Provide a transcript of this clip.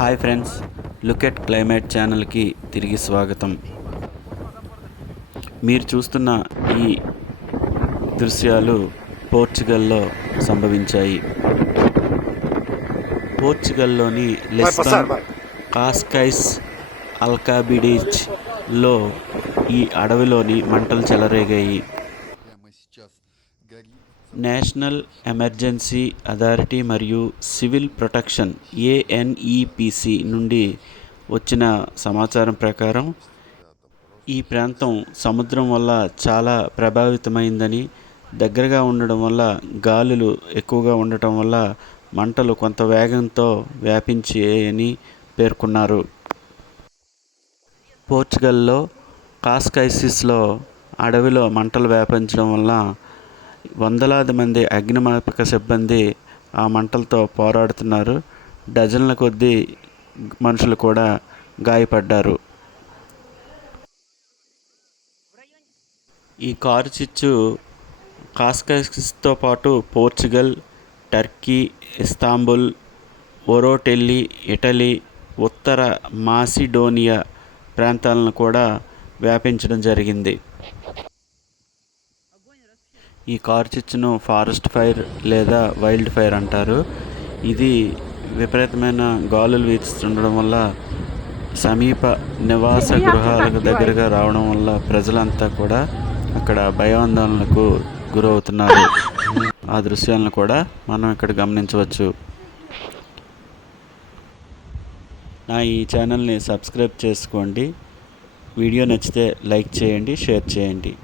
Hi friends, look at climate ఛానల్కి తిరిగి స్వాగతం. మీరు చూస్తున్న ఈ దృశ్యాలు పోర్చుగల్లో సంభవించాయి. పోర్చుగల్లోని లిస్బన్, కాస్కైస్, అల్కాబిడేజ్లో ఈ అడవిలోని మంటలు చెలరేగాయి. నేషనల్ ఎమర్జెన్సీ అథారిటీ మరియు సివిల్ ప్రొటెక్షన్ ANEPC నుండి వచ్చిన సమాచారం ప్రకారం ఈ ప్రాంతం సముద్రం వల్ల చాలా ప్రభావితమైందని, దగ్గరగా ఉండడం వల్ల గాలులు ఎక్కువగా ఉండటం వల్ల మంటలు కొంత వేగంతో వ్యాపించాయని పేర్కొన్నారు. పోర్చుగల్లో కాస్కైసిస్లో అడవిలో మంటలు వ్యాపించడం వల్ల వందలాది మంది అగ్నిమాపక సిబ్బంది ఆ మంటలతో పోరాడుతున్నారు. డజన్ల కొద్దీ మనుషులు కూడా గాయపడ్డారు. ఈ కారు చిచ్చు కాస్కైసిస్తో పాటు పోర్చుగల్, టర్కీ, ఇస్తాంబుల్, ఒరోటెల్లి, ఇటలీ, ఉత్తర మాసిడోనియా ప్రాంతాలను కూడా వ్యాపించడం జరిగింది. ఈ కారు చిచ్చును ఫారెస్ట్ ఫైర్ లేదా వైల్డ్ ఫైర్ అంటారు. ఇది విపరీతమైన గాలులు వీస్తుండడం వల్ల సమీప నివాస గృహాలకు దగ్గరగా రావడం వల్ల ప్రజలంతా కూడా అక్కడ భయాందోళనలకు గురవుతున్నారు. ఆ దృశ్యాలను కూడా మనం ఇక్కడ గమనించవచ్చు. నా ఈ ఛానల్ని సబ్స్క్రైబ్ చేసుకోండి. వీడియో నచ్చితే లైక్ చేయండి, షేర్ చేయండి.